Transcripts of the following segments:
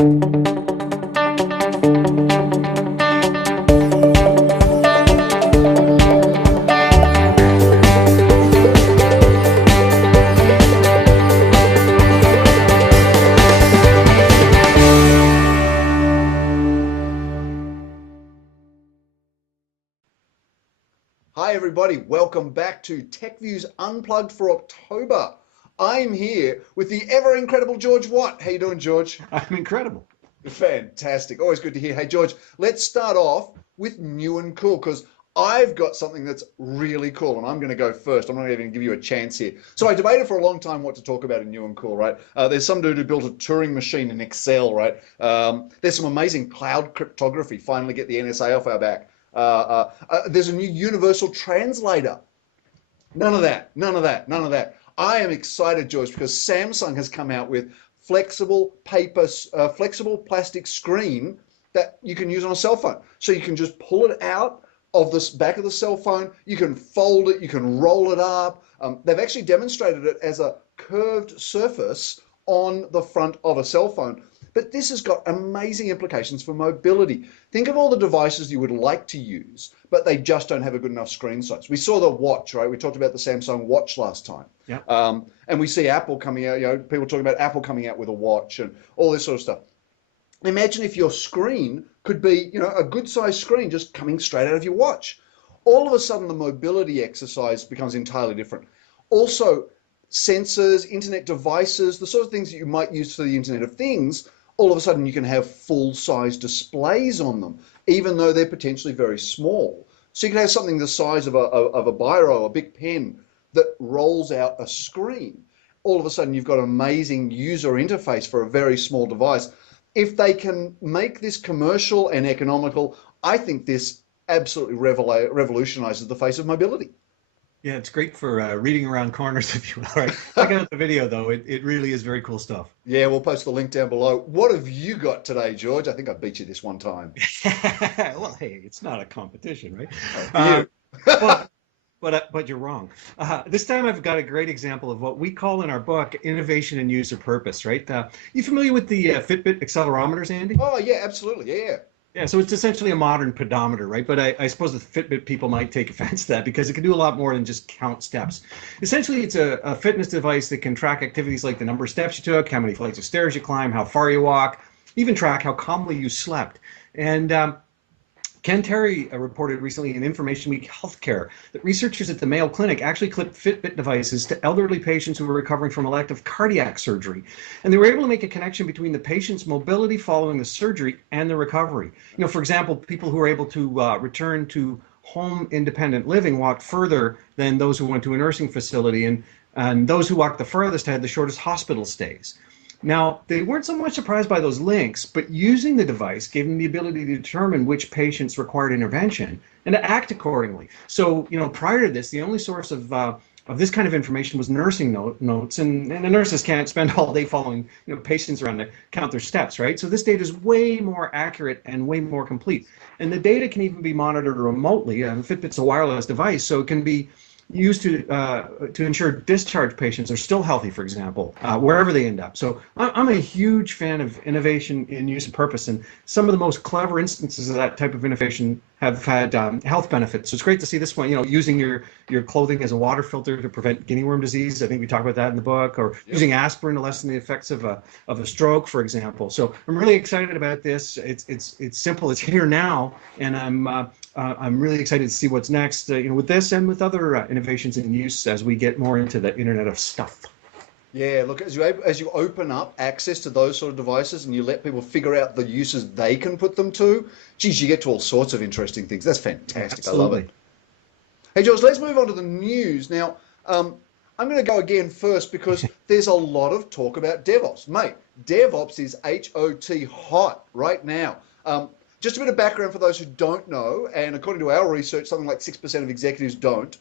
Hi everybody, welcome back to TechViews Unplugged for October. I'm here with the ever incredible George Watt. How you doing, George? I'm incredible. Fantastic, always good to hear. Hey George, let's start off with new and cool because I've got something that's really cool and I'm going to go first. I'm not even give you a chance here. So I debated for a long time what to talk about in new and cool, right? There's some dude who built a Turing machine in Excel, right? There's some amazing cloud cryptography, finally get the NSA off our back. There's a new universal translator. None of that, none of that, none of that. I am excited, George, because Samsung has come out with flexible flexible plastic screen that you can use on a cell phone. So you can just pull it out of the back of the cell phone, you can fold it, you can roll it up. They've actually demonstrated it as a curved surface on the front of a cell phone. But this has got amazing implications for mobility. Think of all the devices you would like to use, but they just don't have a good enough screen size. We saw the watch, right? We talked about the Samsung watch last time. Yeah. And we see Apple coming out, people talking about Apple coming out with a watch and all this sort of stuff. Imagine if your screen could be, a good sized screen just coming straight out of your watch. All of a sudden, the mobility exercise becomes entirely different. Also, sensors, internet devices, the sort of things that you might use for the Internet of Things, all of a sudden you can have full-size displays on them, even though they're potentially very small. So you can have something the size of a biro, a big pen, that rolls out a screen. All of a sudden you've got an amazing user interface for a very small device. If they can make this commercial and economical, I think this absolutely revolutionizes the face of mobility. Yeah, it's great for reading around corners, if you will, right? Check out the video, though. It really is very cool stuff. Yeah, we'll post the link down below. What have you got today, George? I think I beat you this one time. Well, hey, it's not a competition, right? For you. But but you're wrong. This time I've got a great example of what we call in our book innovation and user purpose, right? You familiar with the Fitbit accelerometers, Andy? Oh, yeah, absolutely. Yeah. Yeah, so it's essentially a modern pedometer, right? But I suppose the Fitbit people might take offense to that because it can do a lot more than just count steps. Essentially, it's a fitness device that can track activities like the number of steps you took, how many flights of stairs you climb, how far you walk, even track how calmly you slept. And Ken Terry reported recently in Information Week Healthcare that researchers at the Mayo Clinic actually clipped Fitbit devices to elderly patients who were recovering from elective cardiac surgery. And they were able to make a connection between the patient's mobility following the surgery and the recovery. For example, people who were able to return to home independent living walked further than those who went to a nursing facility, and those who walked the furthest had the shortest hospital stays. Now, they weren't so much surprised by those links, but using the device gave them the ability to determine which patients required intervention and to act accordingly. So, prior to this, the only source of this kind of information was nursing notes, and the nurses can't spend all day following patients around to count their steps, right? So this data is way more accurate and way more complete. And the data can even be monitored remotely. Fitbit's a wireless device, so it can be used to ensure discharge patients are still healthy, for example, wherever they end up. So I'm a huge fan of innovation in use and purpose, and some of the most clever instances of that type of innovation have had health benefits. So it's great to see this one, using your clothing as a water filter to prevent guinea worm disease. I think we talk about that in the book, or using aspirin to lessen the effects of a stroke, for example. So I'm really excited about this. It's simple. It's here now, and I'm really excited to see what's next, with this and with other innovations in use as we get more into the Internet of Stuff. Yeah, look, as you open up access to those sort of devices and you let people figure out the uses they can put them to, geez, you get to all sorts of interesting things. That's fantastic. Absolutely. I love it. Hey, George, let's move on to the news. Now, I'm going to go again first because there's a lot of talk about DevOps. Mate, DevOps is hot right now. Just a bit of background for those who don't know, and according to our research, something like 6% of executives don't.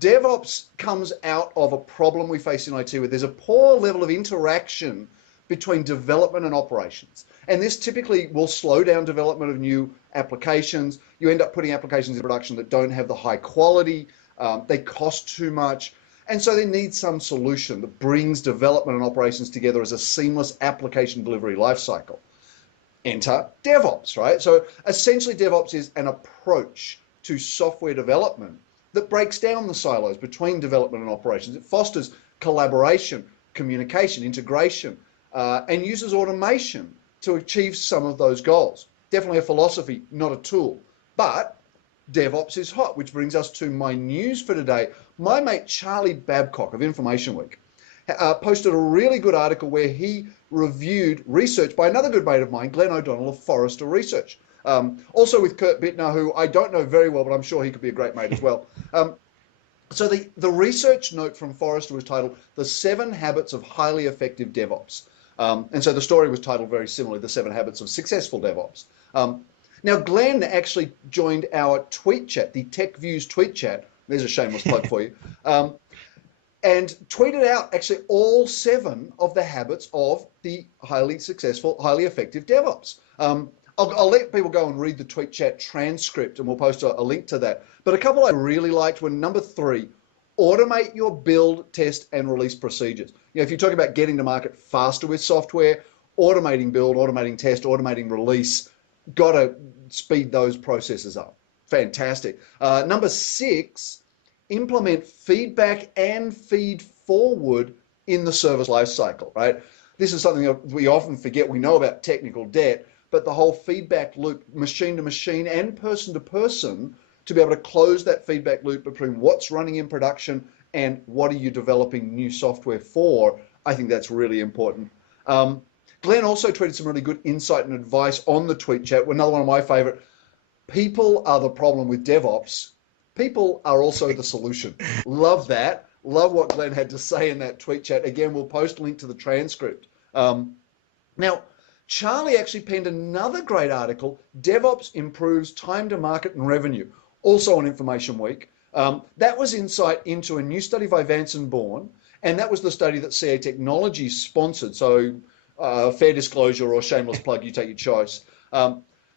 DevOps comes out of a problem we face in IT where there's a poor level of interaction between development and operations. And this typically will slow down development of new applications. You end up putting applications in production that don't have the high quality, they cost too much. And so they need some solution that brings development and operations together as a seamless application delivery lifecycle. Enter DevOps, right? So essentially DevOps is an approach to software development that breaks down the silos between development and operations. It fosters collaboration, communication, integration, and uses automation to achieve some of those goals. Definitely a philosophy, not a tool. But DevOps is hot, which brings us to my news for today. My mate Charlie Babcock of Information Week posted a really good article where he reviewed research by another good mate of mine, Glenn O'Donnell of Forrester Research. Also with Kurt Bittner, who I don't know very well, but I'm sure he could be a great mate as well. So the research note from Forrester was titled The 7 Habits of Highly Effective DevOps. And so the story was titled very similarly, The 7 Habits of Successful DevOps. Now, Glenn actually joined our tweet chat, the TechViews tweet chat. There's a shameless plug for you. And tweeted out actually all 7 of the habits of the highly successful, highly effective DevOps. I'll let people go and read the tweet chat transcript and we'll post a link to that. But a couple I really liked were number 3, automate your build, test, and release procedures. You know, if you talk about getting to market faster with software, automating build, automating test, automating release, got to speed those processes up. Fantastic. Number 6, implement feedback and feed forward in the service lifecycle, right? This is something that we often forget. We know about technical debt, but the whole feedback loop, machine to machine and person to person, to be able to close that feedback loop between what's running in production and what are you developing new software for, I think that's really important. Glenn also tweeted some really good insight and advice on the tweet chat. Another one of my favorite. People are the problem with DevOps. People are also the solution. Love that. Love what Glenn had to say in that tweet chat. Again, we'll post a link to the transcript. Now, Charlie actually penned another great article, DevOps Improves Time to Market and Revenue, also on Information Week. That was insight into a new study by Vance and Bourne, and that was the study that CA Technologies sponsored. So fair disclosure or shameless plug, you take your choice.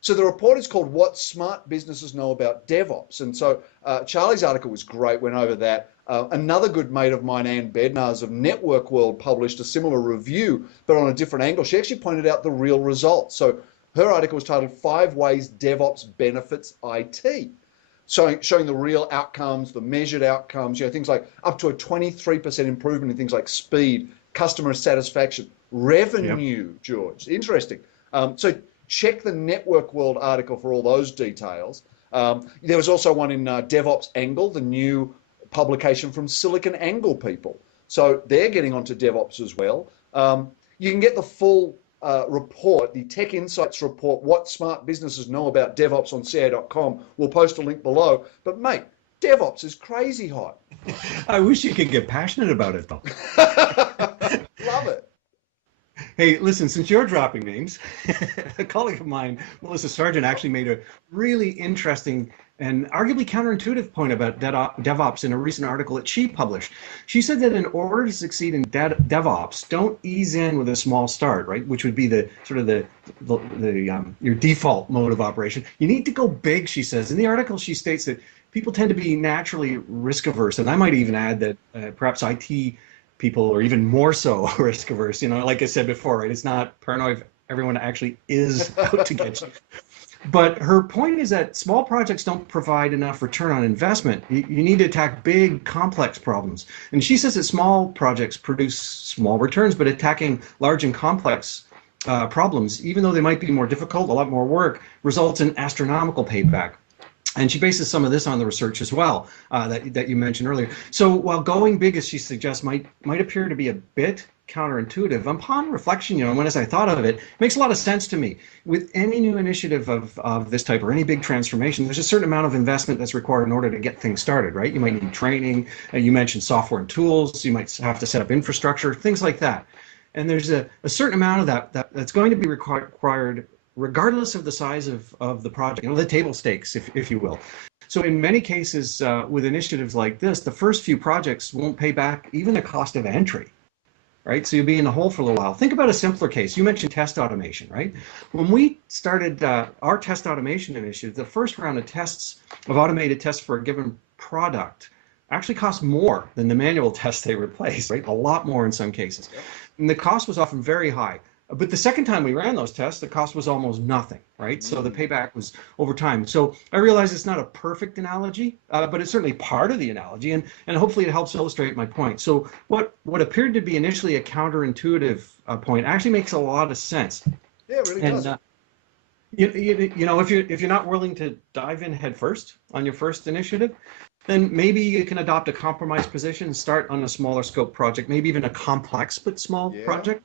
So the report is called What Smart Businesses Know About DevOps. And so Charlie's article was great, went over that. Another good mate of mine, Ann Bednars of Network World, published a similar review, but on a different angle. She actually pointed out the real results. So her article was titled 5 Ways DevOps Benefits IT. Showing the real outcomes, the measured outcomes, you know, things like up to a 23% improvement in things like speed, customer satisfaction, revenue, yep. George. Interesting. So check the Network World article for all those details. There was also one in DevOps Angle, the new publication from SiliconANGLE people. So they're getting onto DevOps as well. You can get the full report, the Tech Insights report, What Smart Businesses Know About DevOps on ca.com. We'll post a link below. But mate, DevOps is crazy hot. I wish you could get passionate about it though. Love it. Hey, listen, since you're dropping names, a colleague of mine, Melissa Sargent, actually made a really interesting and arguably counterintuitive point about DevOps in a recent article that she published. She said that in order to succeed in DevOps, don't ease in with a small start, right? Which would be the sort of your default mode of operation. You need to go big, she says. In the article, she states that people tend to be naturally risk averse, and I might even add that perhaps IT people are even more so risk averse. You know, like I said before, right? It's not paranoid. Everyone actually is out to get you. But her point is that small projects don't provide enough return on investment. You need to attack big, complex problems. And she says that small projects produce small returns, but attacking large and complex problems, even though they might be more difficult, a lot more work, results in astronomical payback. And she bases some of this on the research as well that you mentioned earlier. So while going big, as she suggests, might appear to be a bit counterintuitive, upon reflection, you know, when as I thought of it, it makes a lot of sense to me. With any new initiative of this type or any big transformation, there's a certain amount of investment that's required in order to get things started, right? You might need training, you mentioned software and tools, you might have to set up infrastructure, things like that. And there's a certain amount of that's going to be required regardless of the size of the project, you know, the table stakes, if you will. So in many cases, with initiatives like this, the first few projects won't pay back even the cost of entry, right? So you'll be in the hole for a little while. Think about a simpler case. You mentioned test automation, right? When we started our test automation initiative, the first round of tests, of automated tests for a given product, actually cost more than the manual tests they replaced, right? A lot more in some cases. And the cost was often very high. But the second time we ran those tests, the cost was almost nothing, right? So the payback was over time. So I realize it's not a perfect analogy, but it's certainly part of the analogy, and hopefully it helps illustrate my point. So what appeared to be initially a counterintuitive point actually makes a lot of sense. Yeah, it really does. You know, if you're not willing to dive in head first on your first initiative, then maybe you can adopt a compromised position and start on a smaller scope project, maybe even a complex but small project.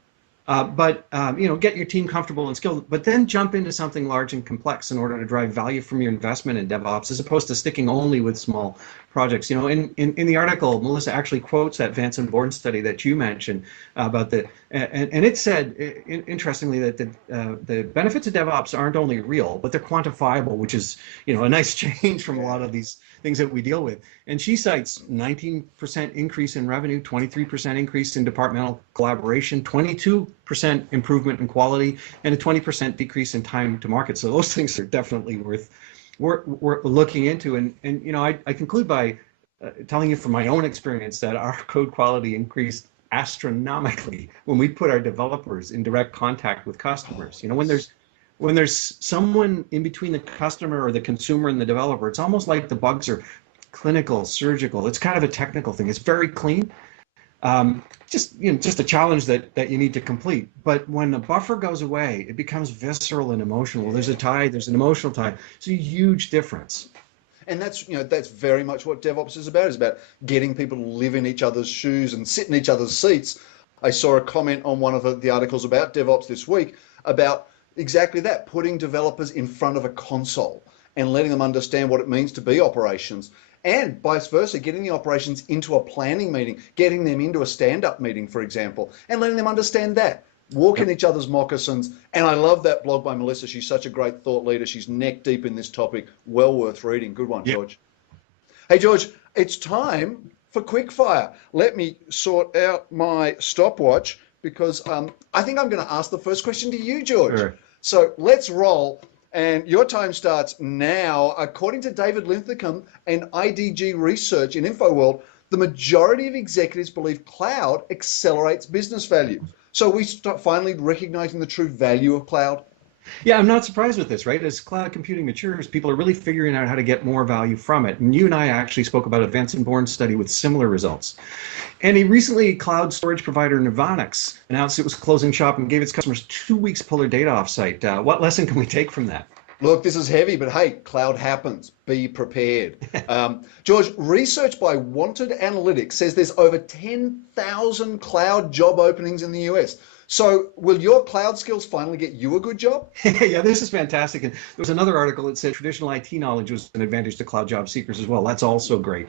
You know, get your team comfortable and skilled, but then jump into something large and complex in order to drive value from your investment in DevOps, as opposed to sticking only with small projects. You know, in the article, Melissa actually quotes that Vance and Bourne study that you mentioned about and it said, interestingly, that the benefits of DevOps aren't only real, but they're quantifiable, which is, you know, a nice change from a lot of these things that we deal with. And she cites 19% increase in revenue, 23% increase in departmental collaboration, 22% improvement in quality, and a 20% decrease in time to market. So those things are definitely worth looking into. And you know, I conclude by telling you from my own experience that our code quality increased astronomically when we put our developers in direct contact with customers. You know, when there's someone in between the customer or the consumer and the developer, it's almost like the bugs are clinical, surgical. It's kind of a technical thing. It's very clean. Just a challenge that you need to complete. But when the buffer goes away, it becomes visceral and emotional. There's a tie. There's an emotional tie. It's a huge difference. And that's, you know, that's very much what DevOps is about. It's about getting people to live in each other's shoes and sit in each other's seats. I saw a comment on one of the articles about DevOps this week about exactly that, putting developers in front of a console and letting them understand what it means to be operations, and vice versa, getting the operations into a planning meeting, getting them into a stand-up meeting, for example, and letting them understand that. Walk in each other's moccasins. And I love that blog by Melissa. She's such a great thought leader. She's neck deep in this topic. Well worth reading. Good one, George. Hey, George, it's time for quickfire. Let me sort out my stopwatch because I think I'm going to ask the first question to you, George. Sure. So let's roll. And your time starts now. According to David Linthicum and IDG Research in InfoWorld, the majority of executives believe cloud accelerates business value. So we start finally recognizing the true value of cloud. Yeah, I'm not surprised with this, right? As cloud computing matures, people are really figuring out how to get more value from it. And you and I actually spoke about a Vance and Bourne study with similar results. And a recently cloud storage provider, Nutanix, announced it was closing shop and gave its customers 2 weeks to pull their data offsite. What lesson can we take from that? Look, this is heavy, but hey, cloud happens. Be prepared. George, research by Wanted Analytics says there's over 10,000 cloud job openings in the US. So will your cloud skills finally get you a good job? Yeah, this is fantastic. And there was another article that said traditional IT knowledge was an advantage to cloud job seekers as well. That's also great.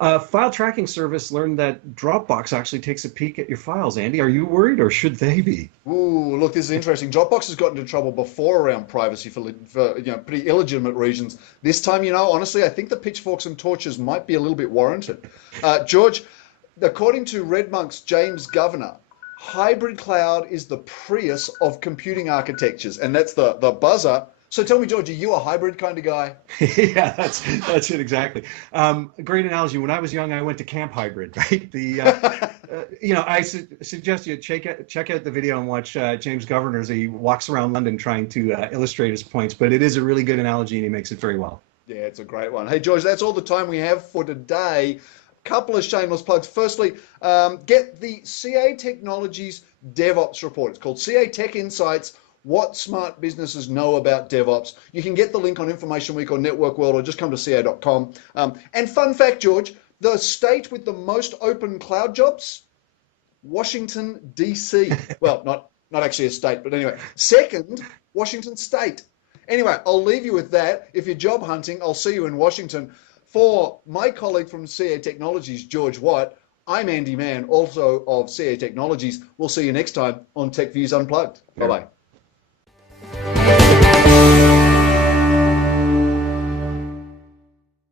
File tracking service learned that Dropbox actually takes a peek at your files. Andy, are you worried or should they be? Ooh, look, this is interesting. Dropbox has gotten into trouble before around privacy for pretty illegitimate reasons. This time, honestly, I think the pitchforks and torches might be a little bit warranted. George, according to RedMonk's James Governor, hybrid cloud is the Prius of computing architectures, and that's the buzzer. So tell me, George, are you a hybrid kind of guy? Yeah, that's it exactly. Great analogy. When I was young, I went to Camp Hybrid, right? I suggest you check out the video and watch James Governor as he walks around London trying to illustrate his points. But it is a really good analogy, and he makes it very well. Yeah, it's a great one. Hey, George, that's all the time we have for today. Couple of shameless plugs. Firstly, get the CA Technologies DevOps report. It's called CA Tech Insights, What Smart Businesses Know About DevOps. You can get the link on Information Week or Network World, or just come to ca.com. And fun fact, George, the state with the most open cloud jobs, Washington, D.C. Well, not actually a state, but anyway. Second, Washington State. Anyway, I'll leave you with that. If you're job hunting, I'll see you in Washington. For my colleague from CA Technologies, George White, I'm Andy Mann, also of CA Technologies. We'll see you next time on TechViews Unplugged. Bye-bye.